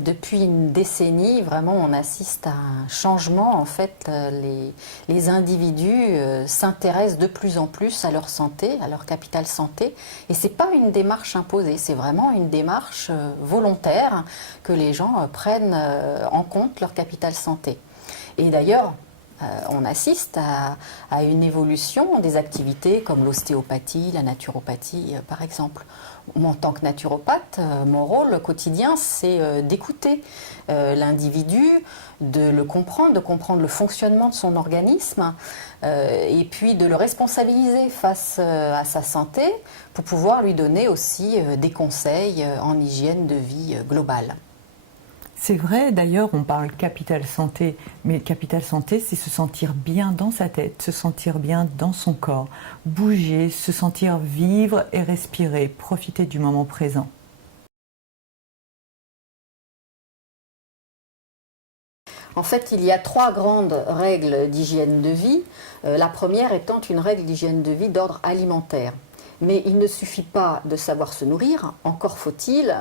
Depuis une décennie, vraiment, on assiste à un changement. En fait, les individus s'intéressent de plus en plus à leur santé, à leur capital santé. Et ce n'est pas une démarche imposée, c'est vraiment une démarche volontaire que les gens prennent en compte leur capital santé. Et d'ailleurs, on assiste à une évolution des activités comme l'ostéopathie, la naturopathie, par exemple. Moi, en tant que naturopathe, mon rôle quotidien, c'est d'écouter l'individu, de le comprendre, de comprendre le fonctionnement de son organisme, et puis de le responsabiliser face à sa santé pour pouvoir lui donner aussi des conseils en hygiène de vie globale. C'est vrai, d'ailleurs, on parle capital santé, mais le capital santé, c'est se sentir bien dans sa tête, se sentir bien dans son corps, bouger, se sentir vivre et respirer, profiter du moment présent. En fait, il y a 3 grandes règles d'hygiène de vie. La première étant une règle d'hygiène de vie d'ordre alimentaire. Mais il ne suffit pas de savoir se nourrir, encore faut-il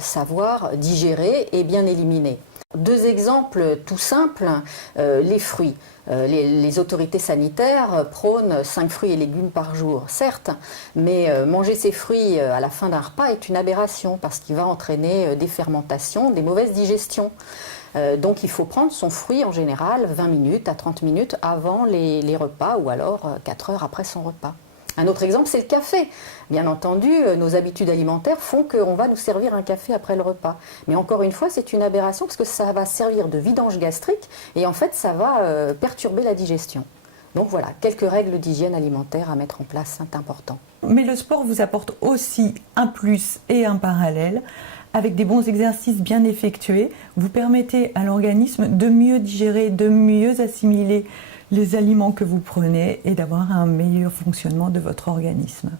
savoir digérer et bien éliminer. 2 exemples tout simples, les fruits. Les autorités sanitaires prônent 5 fruits et légumes par jour, certes, mais manger ces fruits à la fin d'un repas est une aberration parce qu'il va entraîner des fermentations, des mauvaises digestions. Donc il faut prendre son fruit en général 20 minutes à 30 minutes avant les repas ou alors 4 heures après son repas. Un autre exemple, c'est le café. Bien entendu, nos habitudes alimentaires font qu'on va nous servir un café après le repas. Mais encore une fois, c'est une aberration parce que ça va servir de vidange gastrique et en fait, ça va perturber la digestion. Donc voilà, quelques règles d'hygiène alimentaire à mettre en place, c'est important. Mais le sport vous apporte aussi un plus et un parallèle. Avec des bons exercices bien effectués, vous permettez à l'organisme de mieux digérer, de mieux assimiler les aliments que vous prenez et d'avoir un meilleur fonctionnement de votre organisme.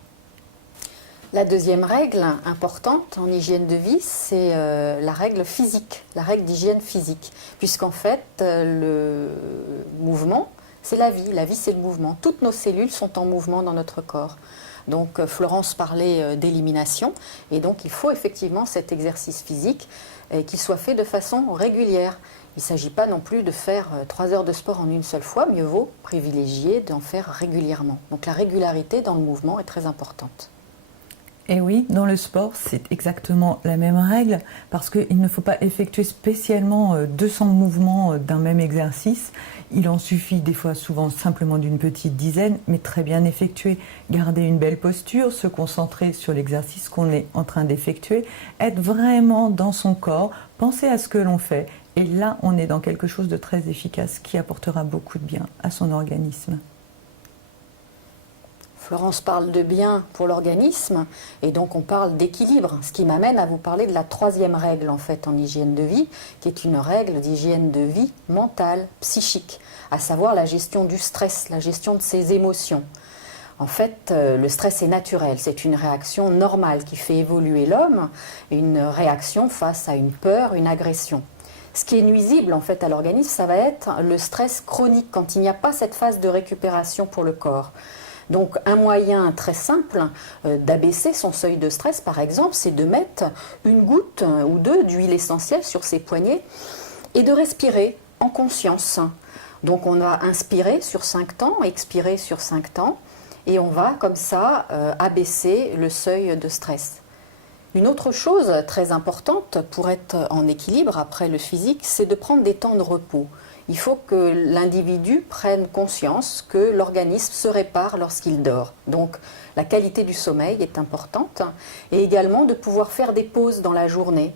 La deuxième règle importante en hygiène de vie, c'est la règle physique, la règle d'hygiène physique. Puisqu'en fait, le mouvement, c'est la vie. La vie, c'est le mouvement. Toutes nos cellules sont en mouvement dans notre corps. Donc Florence parlait d'élimination et donc il faut effectivement cet exercice physique qu'il soit fait de façon régulière. Il ne s'agit pas non plus de faire 3 heures de sport en une seule fois, mieux vaut privilégier d'en faire régulièrement. Donc la régularité dans le mouvement est très importante. Et oui, dans le sport, c'est exactement la même règle parce qu'il ne faut pas effectuer spécialement 200 mouvements d'un même exercice. Il en suffit des fois souvent simplement d'une petite dizaine, mais très bien effectué. Garder une belle posture, se concentrer sur l'exercice qu'on est en train d'effectuer, être vraiment dans son corps, penser à ce que l'on fait. Et là, on est dans quelque chose de très efficace qui apportera beaucoup de bien à son organisme. Florence parle de bien pour l'organisme et donc on parle d'équilibre, ce qui m'amène à vous parler de la 3e règle en fait en hygiène de vie, qui est une règle d'hygiène de vie mentale, psychique, à savoir la gestion du stress, la gestion de ses émotions. En fait, le stress est naturel, c'est une réaction normale qui fait évoluer l'homme, une réaction face à une peur, une agression. Ce qui est nuisible en fait à l'organisme, ça va être le stress chronique, quand il n'y a pas cette phase de récupération pour le corps. Donc un moyen très simple d'abaisser son seuil de stress, par exemple, c'est de mettre une goutte ou 2 d'huile essentielle sur ses poignets et de respirer en conscience. Donc on va inspirer sur 5 temps, expirer sur 5 temps, et on va comme ça abaisser le seuil de stress. Une autre chose très importante pour être en équilibre après le physique, c'est de prendre des temps de repos. Il faut que l'individu prenne conscience que l'organisme se répare lorsqu'il dort. Donc la qualité du sommeil est importante et également de pouvoir faire des pauses dans la journée.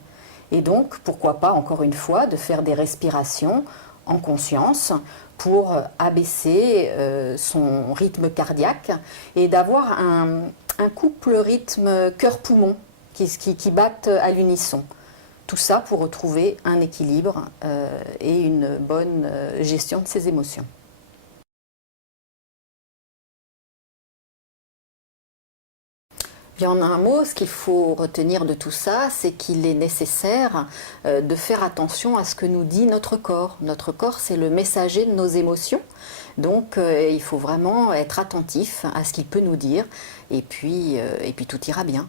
Et donc pourquoi pas encore une fois de faire des respirations en conscience pour abaisser son rythme cardiaque et d'avoir un couple rythme cœur-poumon qui battent à l'unisson. Tout ça pour retrouver un équilibre et une bonne gestion de ses émotions. Bien, en un mot, ce qu'il faut retenir de tout ça, c'est qu'il est nécessaire de faire attention à ce que nous dit notre corps. Notre corps, c'est le messager de nos émotions. Donc, il faut vraiment être attentif à ce qu'il peut nous dire. Et puis tout ira bien.